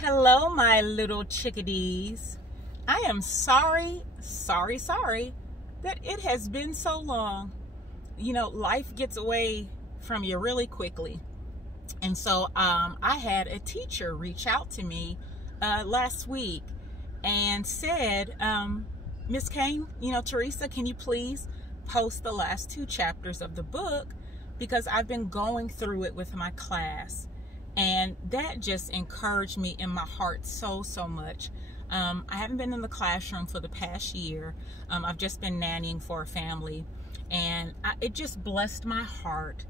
Hello, my little chickadees. I am sorry that it has been so long. You know, life gets away from you really quickly. And so I had a teacher reach out to me last week and said, Miss Kane, Teresa, can you please post the last 2 chapters of the book? Because I've been going through it with my class. And that just encouraged me in my heart so much. I haven't been in the classroom for the past year. I've just been nannying for a family. And it just blessed my heart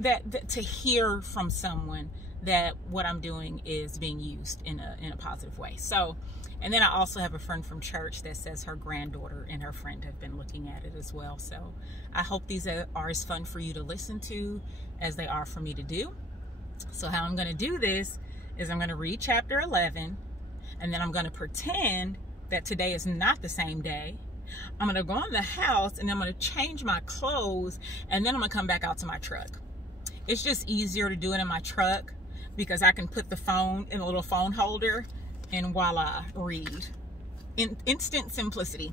that to hear from someone that what I'm doing is being used in a positive way. So, and then I also have a friend from church that says her granddaughter and her friend have been looking at it as well. So I hope these are as fun for you to listen to as they are for me to do. So how I'm going to do this is I'm going to read chapter 11, and then I'm going to pretend that today is not the same day. I'm going to go in the house and I'm going to change my clothes, and then I'm going to come back out to my truck. It's just easier to do it in my truck because I can put the phone in a little phone holder and voila, read. Instant simplicity.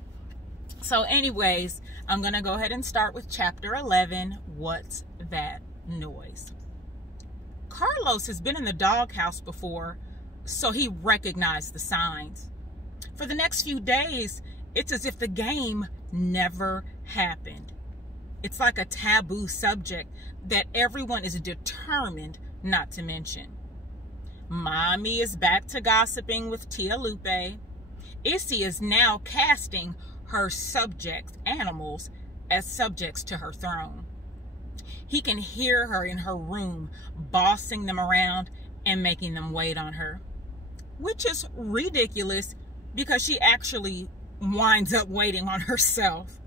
So anyways, I'm going to go ahead and start with chapter 11, What's That Noise? Carlos has been in the doghouse before, so he recognized the signs. For the next few days, it's as if the game never happened. It's like a taboo subject that everyone is determined not to mention. Mommy is back to gossiping with Tia Lupe. Issy is now casting her subject animals as subjects to her throne. He can hear her in her room bossing them around and making them wait on her, which is ridiculous because she actually winds up waiting on herself.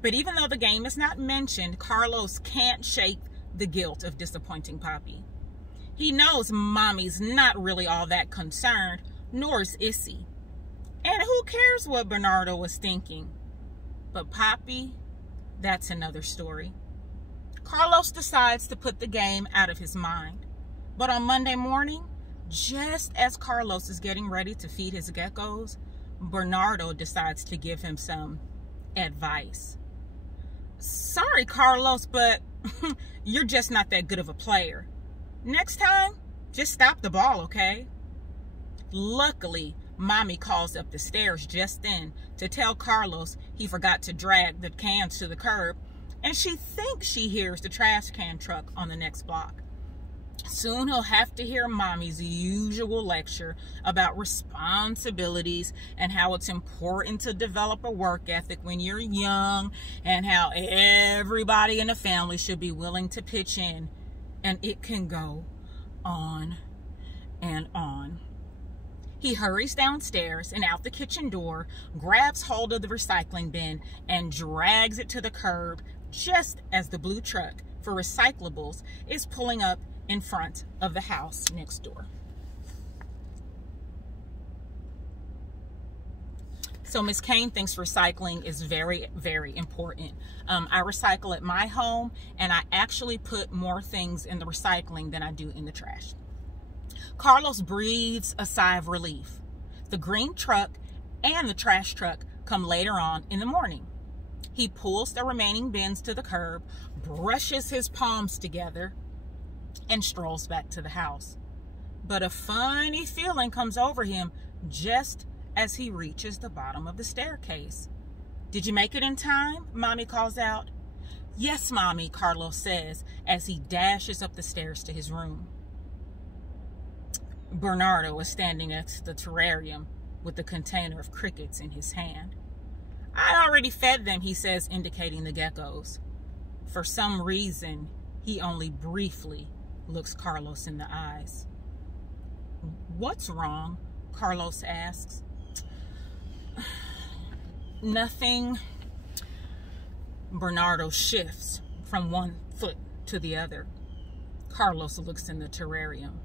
But even though the game is not mentioned, Carlos can't shake the guilt of disappointing Poppy. He knows Mommy's not really all that concerned, nor is Issy. And who cares what Bernardo was thinking? But Poppy, that's another story. Carlos decides to put the game out of his mind. But on Monday morning, just as Carlos is getting ready to feed his geckos, Bernardo decides to give him some advice. Sorry, Carlos, but you're just not that good of a player. Next time, just stop the ball, okay? Luckily, Mommy calls up the stairs just then to tell Carlos he forgot to drag the cans to the curb, and she thinks she hears the trash can truck on the next block. Soon he'll have to hear Mommy's usual lecture about responsibilities and how it's important to develop a work ethic when you're young and how everybody in the family should be willing to pitch in. And it can go on and on. He hurries downstairs and out the kitchen door, grabs hold of the recycling bin, and drags it to the curb just as the blue truck for recyclables is pulling up in front of the house next door. So Miss Kane thinks recycling is very important. I recycle at my home, and I actually put more things in the recycling than I do in the trash. Carlos breathes a sigh of relief. The green truck and the trash truck come later on in the morning. He pulls the remaining bins to the curb, brushes his palms together, and strolls back to the house. But a funny feeling comes over him just as he reaches the bottom of the staircase. Did you make it in time? Mommy calls out. Yes, Mommy, Carlos says as he dashes up the stairs to his room. Bernardo is standing next to the terrarium with the container of crickets in his hand. I already fed them, he says, indicating the geckos. For some reason, he only briefly looks Carlos in the eyes. What's wrong? Carlos asks. Nothing. Bernardo shifts from one foot to the other. Carlos looks in the terrarium.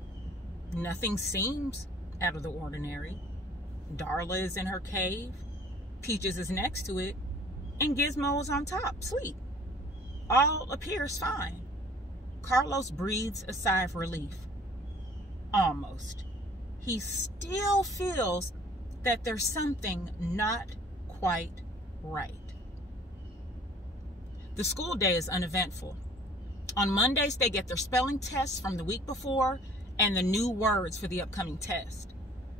Nothing seems out of the ordinary. Darla is in her cave. Peaches is next to it. And Gizmo is on top, asleep. All appears fine. Carlos breathes a sigh of relief. almost, he still feels that there's something not quite right. The school day is uneventful. On Mondays, they get their spelling tests from the week before and the new words for the upcoming test.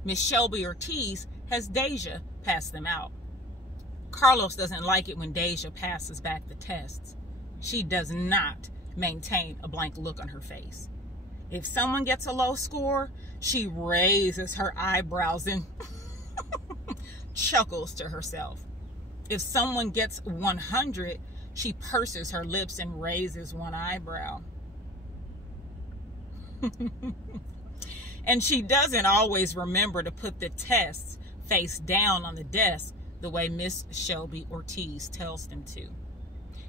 Miss Shelby Ortiz has Deja pass them out. Carlos doesn't like it when Deja passes back the tests. She does not maintain a blank look on her face. If someone gets a low score, she raises her eyebrows and chuckles to herself. If someone gets 100, she purses her lips and raises one eyebrow. And she doesn't always remember to put the tests face down on the desk the way Miss Shelby Ortiz tells them to.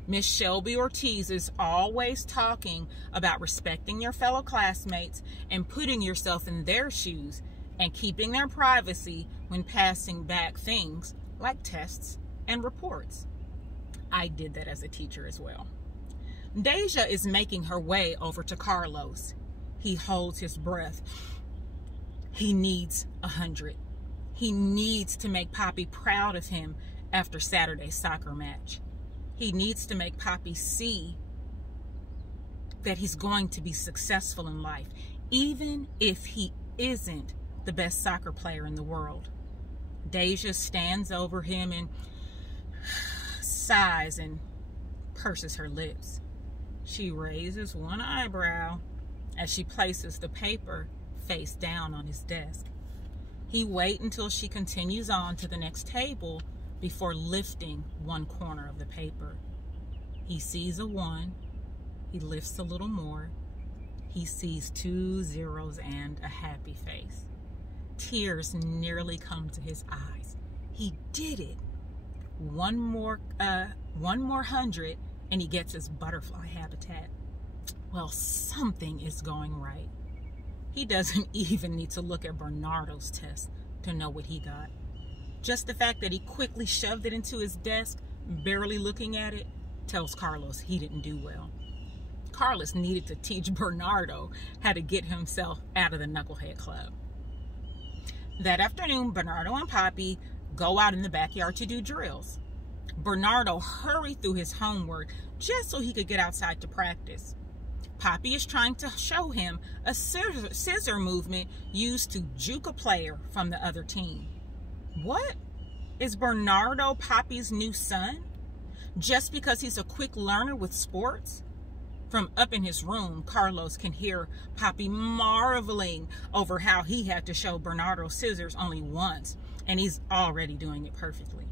Miss Shelby Ortiz is always talking about respecting your fellow classmates and putting yourself in their shoes and keeping their privacy when passing back things like tests and reports. I did that as a teacher as well. Deja is making her way over to Carlos. He holds his breath. He needs 100. He needs to make Poppy proud of him after Saturday's soccer match. He needs to make Poppy see that he's going to be successful in life, even if he isn't the best soccer player in the world. Deja stands over him and sighs and purses her lips. She raises one eyebrow as she places the paper face down on his desk. He waits until she continues on to the next table before lifting one corner of the paper. He sees a 1. He lifts a little more. He sees 2 zeros and a happy face. Tears nearly come to his eyes. He did it. One more 100 and he gets his butterfly habitat. Well, something is going right. He doesn't even need to look at Bernardo's test to know what he got. Just the fact that he quickly shoved it into his desk, barely looking at it, tells Carlos he didn't do well. Carlos needed to teach Bernardo how to get himself out of the Knucklehead Club. That afternoon, Bernardo and Poppy go out in the backyard to do drills. Bernardo hurried through his homework just so he could get outside to practice. Poppy is trying to show him a scissor movement used to juke a player from the other team. What? Is Bernardo Poppy's new son? Just because he's a quick learner with sports? From up in his room, Carlos can hear Poppy marveling over how he had to show Bernardo scissors only once, and he's already doing it perfectly.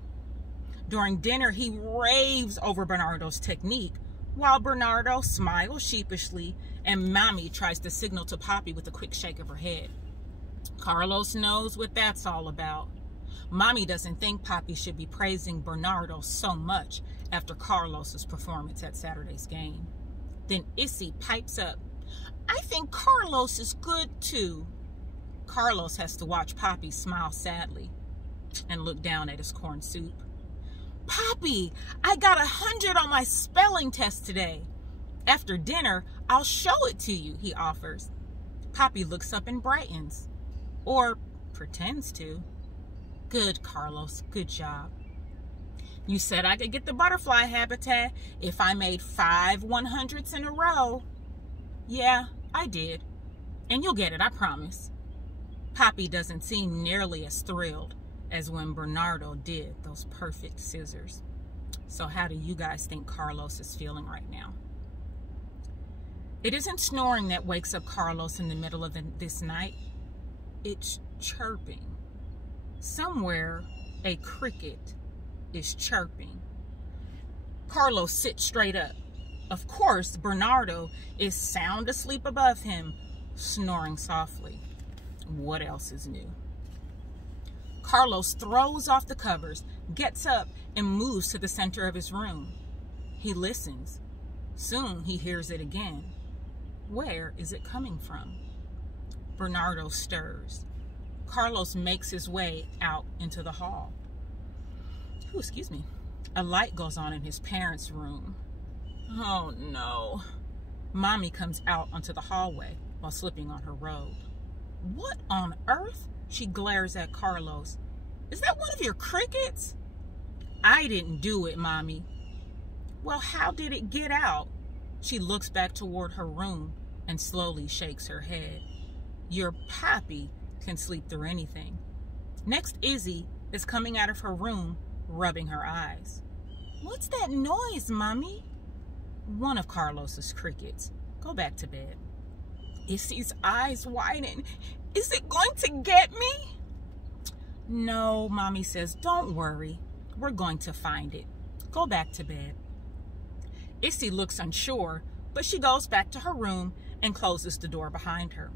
During dinner, he raves over Bernardo's technique, while Bernardo smiles sheepishly and Mommy tries to signal to Poppy with a quick shake of her head. Carlos knows what that's all about. Mommy doesn't think Poppy should be praising Bernardo so much after Carlos's performance at Saturday's game. Then Issy pipes up, "I think Carlos is good too." Carlos has to watch Poppy smile sadly and look down at his corn soup. "Poppy, I got 100 on my spelling test today. After dinner, I'll show it to you," he offers. Poppy looks up and brightens, or pretends to. "Good, Carlos, good job. You said I could get the butterfly habitat if I made 5 100s in a row." "Yeah, I did. And you'll get it, I promise." Poppy doesn't seem nearly as thrilled as when Bernardo did those perfect scissors. So how do you guys think Carlos is feeling right now? It isn't snoring that wakes up Carlos in the middle of this night. It's chirping. Somewhere, a cricket is chirping. Carlos sits straight up. Of course, Bernardo is sound asleep above him, snoring softly. What else is new? Carlos throws off the covers, gets up, and moves to the center of his room. He listens. Soon he hears it again. Where is it coming from? Bernardo stirs. Carlos makes his way out into the hall. Ooh, excuse me. A light goes on in his parents' room. Oh no. Mommy comes out onto the hallway while slipping on her robe. What on earth? She glares at Carlos. Is that one of your crickets? I didn't do it, Mommy. Well, how did it get out? She looks back toward her room and slowly shakes her head. Your pappy can sleep through anything. Next, Izzy is coming out of her room, rubbing her eyes. What's that noise, Mommy? One of Carlos's crickets. Go back to bed. Izzy's eyes widen. Is it going to get me? No, Mommy says, don't worry. We're going to find it. Go back to bed. Izzy looks unsure, but she goes back to her room and closes the door behind her.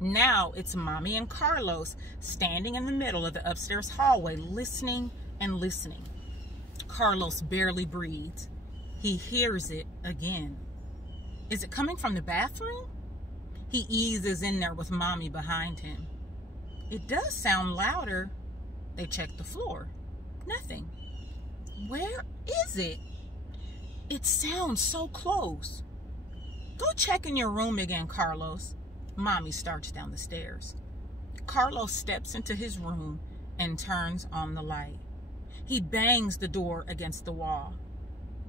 Now it's Mommy and Carlos standing in the middle of the upstairs hallway, listening and listening. Carlos barely breathes. He hears it again. Is it coming from the bathroom? He eases in there with Mommy behind him. It does sound louder. They check the floor. Nothing. Where is it? It sounds so close. Go check in your room again, Carlos. Mommy starts down the stairs. Carlos steps into his room and turns on the light. He bangs the door against the wall.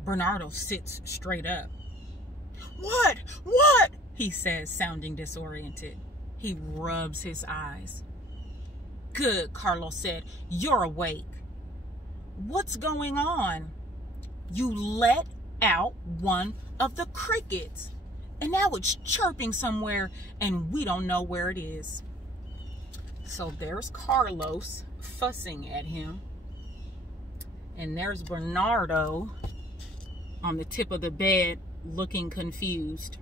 Bernardo sits straight up. What? What? He says, sounding disoriented. He rubs his eyes. Good, Carlos said. You're awake. What's going on? You let out one of the crickets, and now it's chirping somewhere, and we don't know where it is. So there's Carlos fussing at him, and there's Bernardo on the tip of the bed looking confused.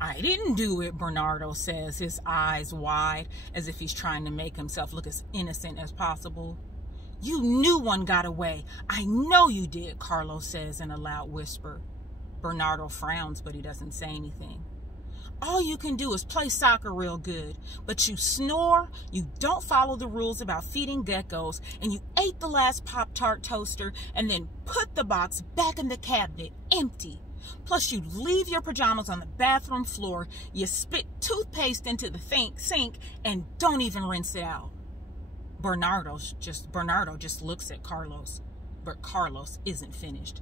I didn't do it, Bernardo says, his eyes wide as if he's trying to make himself look as innocent as possible. You knew one got away. I know you did, Carlos says in a loud whisper. Bernardo frowns, but he doesn't say anything. All you can do is play soccer real good, but you snore, you don't follow the rules about feeding geckos, and you ate the last Pop-Tart toaster and then put the box back in the cabinet, empty. Plus, you leave your pajamas on the bathroom floor, you spit toothpaste into the sink, and don't even rinse it out. Bernardo just looks at Carlos, but Carlos isn't finished.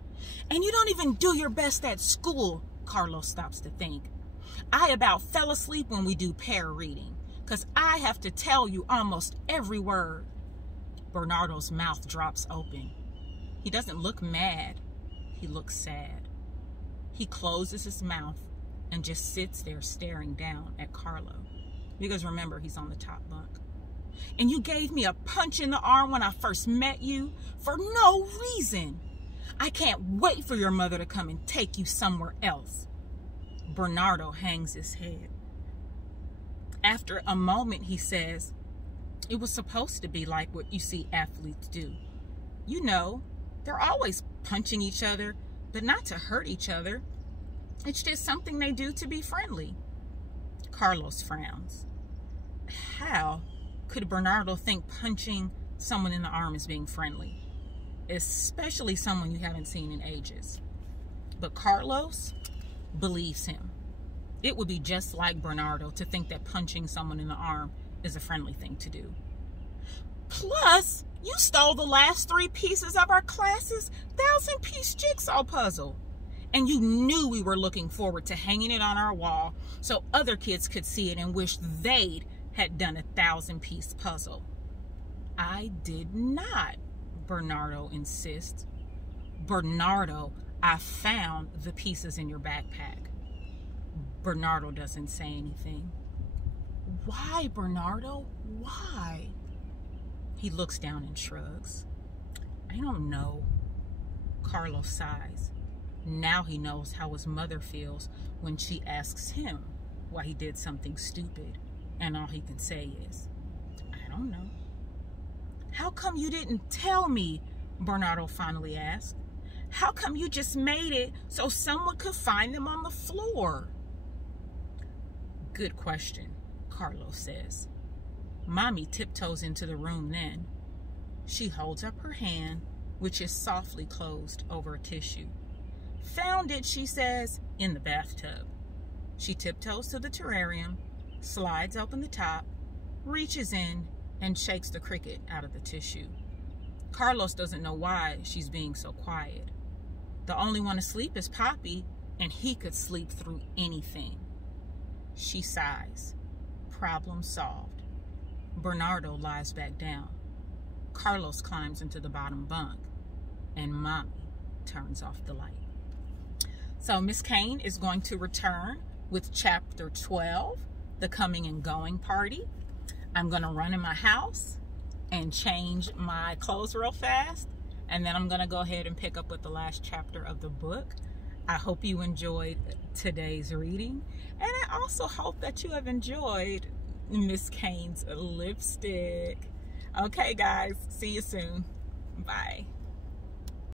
And you don't even do your best at school, Carlos stops to think. I about fell asleep when we do pair reading, because I have to tell you almost every word. Bernardo's mouth drops open. He doesn't look mad. He looks sad. He closes his mouth and just sits there staring down at Carlo. Because remember, he's on the top bunk. And you gave me a punch in the arm when I first met you for no reason. I can't wait for your mother to come and take you somewhere else. Bernardo hangs his head. After a moment, he says, it was supposed to be like what you see athletes do. You know, they're always punching each other, but not to hurt each other. It's just something they do to be friendly. Carlos frowns. How could Bernardo think punching someone in the arm is being friendly? Especially someone you haven't seen in ages. But Carlos believes him. It would be just like Bernardo to think that punching someone in the arm is a friendly thing to do. Plus, you stole the last 3 pieces of our class's 1,000-piece jigsaw puzzle. And you knew we were looking forward to hanging it on our wall so other kids could see it and wish they'd had done a 1,000-piece puzzle. I did not, Bernardo insists. Bernardo, I found the pieces in your backpack. Bernardo doesn't say anything. Why, Bernardo? Why? He looks down and shrugs. I don't know. Carlos sighs. Now he knows how his mother feels when she asks him why he did something stupid, and all he can say is, I don't know. How come you didn't tell me? Bernardo finally asked. How come you just made it so someone could find them on the floor? Good question, Carlos says. Mommy tiptoes into the room then. She holds up her hand, which is softly closed over a tissue. Found it, she says, in the bathtub. She tiptoes to the terrarium, slides open the top, reaches in, and shakes the cricket out of the tissue. Carlos doesn't know why she's being so quiet. The only one asleep is Poppy, and he could sleep through anything. She sighs. Problem solved. Bernardo lies back down. Carlos climbs into the bottom bunk, and Mommy turns off the light. So Miss Kane is going to return with chapter 12, the coming and going party. I'm going to run in my house and change my clothes real fast, and then I'm going to go ahead and pick up with the last chapter of the book. I hope you enjoyed today's reading, and I also hope that you have enjoyed Miss Kane's lipstick. Okay, guys, see you soon. Bye.